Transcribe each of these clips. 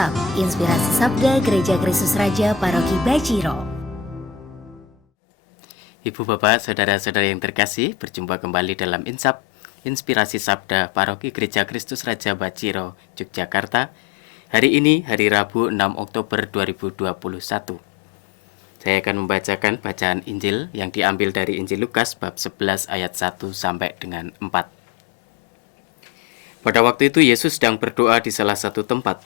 Insap, Inspirasi Sabda Gereja Kristus Raja Paroki Baciro. Ibu bapak, saudara-saudara yang terkasih, berjumpa kembali dalam Insap, Inspirasi Sabda Paroki Gereja Kristus Raja Baciro, Yogyakarta. Hari ini, hari Rabu 6 Oktober 2021. Saya akan membacakan bacaan Injil yang diambil dari Injil Lukas bab 11 ayat 1 sampai dengan 4. Pada waktu itu Yesus sedang berdoa di salah satu tempat.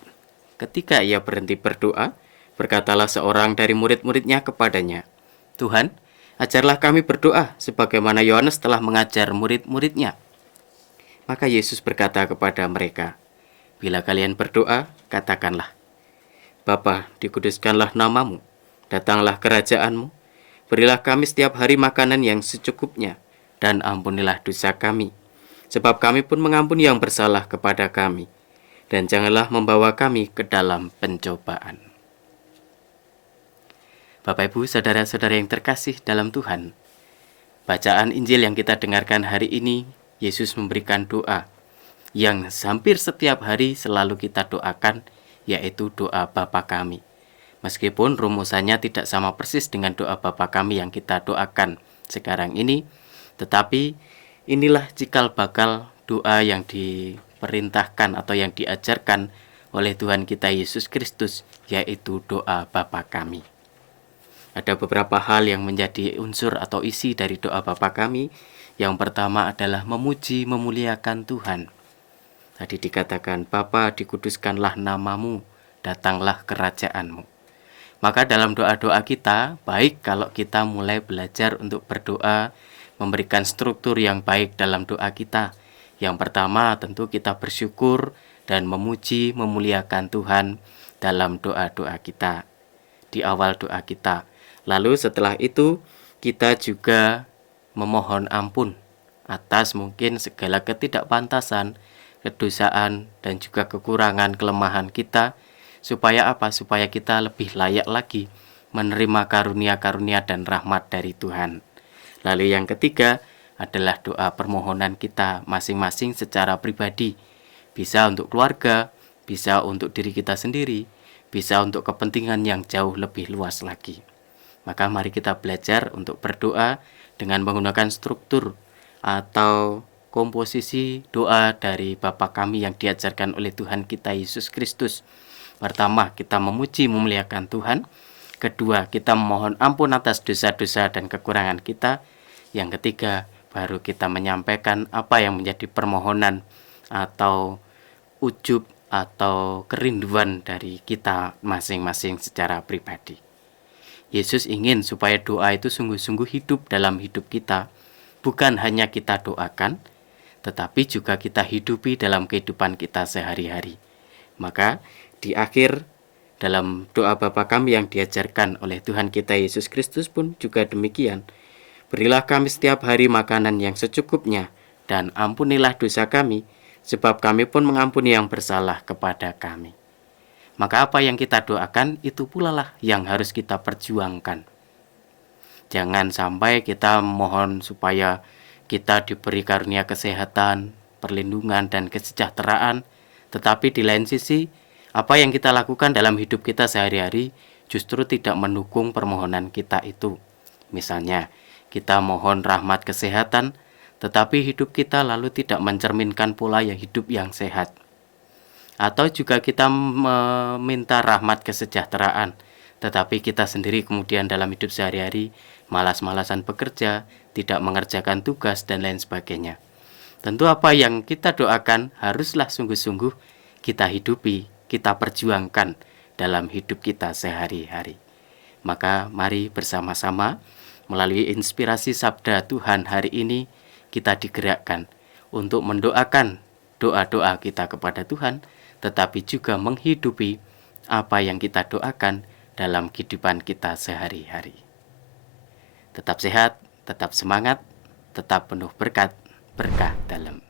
Ketika ia berhenti berdoa, berkatalah seorang dari murid-muridnya kepadanya, "Tuhan, ajarlah kami berdoa sebagaimana Yohanes telah mengajar murid-muridnya." Maka Yesus berkata kepada mereka, "Bila kalian berdoa, katakanlah, Bapa, dikuduskanlah namamu, datanglah kerajaanmu, berilah kami setiap hari makanan yang secukupnya, dan ampunilah dosa kami, sebab kami pun mengampuni yang bersalah kepada kami, dan janganlah membawa kami ke dalam pencobaan." Bapak Ibu, saudara-saudara yang terkasih dalam Tuhan, bacaan Injil yang kita dengarkan hari ini, Yesus memberikan doa yang hampir setiap hari selalu kita doakan, yaitu doa Bapa kami. Meskipun rumusannya tidak sama persis dengan doa Bapa kami yang kita doakan sekarang ini, tetapi inilah cikal bakal doa yang diperintahkan atau yang diajarkan oleh Tuhan kita Yesus Kristus, yaitu doa Bapa kami. Ada beberapa hal yang menjadi unsur atau isi dari doa Bapa kami. Yang pertama adalah memuji, memuliakan Tuhan. Tadi dikatakan, "Bapa, dikuduskanlah namamu, datanglah kerajaanmu." Maka dalam doa-doa kita, baik kalau kita mulai belajar untuk berdoa, memberikan struktur yang baik dalam doa kita. Yang pertama tentu kita bersyukur dan memuji, memuliakan Tuhan dalam doa-doa kita, di awal doa kita. Lalu setelah itu kita juga memohon ampun atas mungkin segala ketidakpantasan, kedosaan, dan juga kekurangan kelemahan kita. Supaya apa? Supaya kita lebih layak lagi menerima karunia-karunia dan rahmat dari Tuhan. Lalu yang ketiga adalah doa permohonan kita masing-masing secara pribadi. Bisa untuk keluarga, bisa untuk diri kita sendiri, bisa untuk kepentingan yang jauh lebih luas lagi. Maka mari kita belajar untuk berdoa dengan menggunakan struktur atau komposisi doa dari Bapa kami yang diajarkan oleh Tuhan kita Yesus Kristus. Pertama, kita memuji, memuliakan Tuhan. Kedua, kita memohon ampun atas dosa-dosa dan kekurangan kita. Yang ketiga, baru kita menyampaikan apa yang menjadi permohonan atau ujub atau kerinduan dari kita masing-masing secara pribadi. Yesus ingin supaya doa itu sungguh-sungguh hidup dalam hidup kita. Bukan hanya kita doakan, tetapi juga kita hidupi dalam kehidupan kita sehari-hari. Maka di akhir dalam doa Bapa kami yang diajarkan oleh Tuhan kita Yesus Kristus pun juga demikian. "Berilah kami setiap hari makanan yang secukupnya, dan ampunilah dosa kami, sebab kami pun mengampuni yang bersalah kepada kami." Maka apa yang kita doakan itu pula lah yang harus kita perjuangkan. Jangan sampai kita mohon supaya kita diberi karunia kesehatan, perlindungan, dan kesejahteraan, tetapi di lain sisi apa yang kita lakukan dalam hidup kita sehari-hari justru tidak mendukung permohonan kita itu. Misalnya, kita mohon rahmat kesehatan, tetapi hidup kita lalu tidak mencerminkan pola hidup yang sehat. Atau juga kita meminta rahmat kesejahteraan, tetapi kita sendiri kemudian dalam hidup sehari-hari malas-malasan bekerja, tidak mengerjakan tugas, dan lain sebagainya. Tentu apa yang kita doakan haruslah sungguh-sungguh kita hidupi, kita perjuangkan dalam hidup kita sehari-hari. Maka mari bersama-sama melalui inspirasi sabda Tuhan hari ini kita digerakkan untuk mendoakan doa-doa kita kepada Tuhan, tetapi juga menghidupi apa yang kita doakan dalam kehidupan kita sehari-hari. Tetap sehat, tetap semangat, tetap penuh berkat, berkah dalam.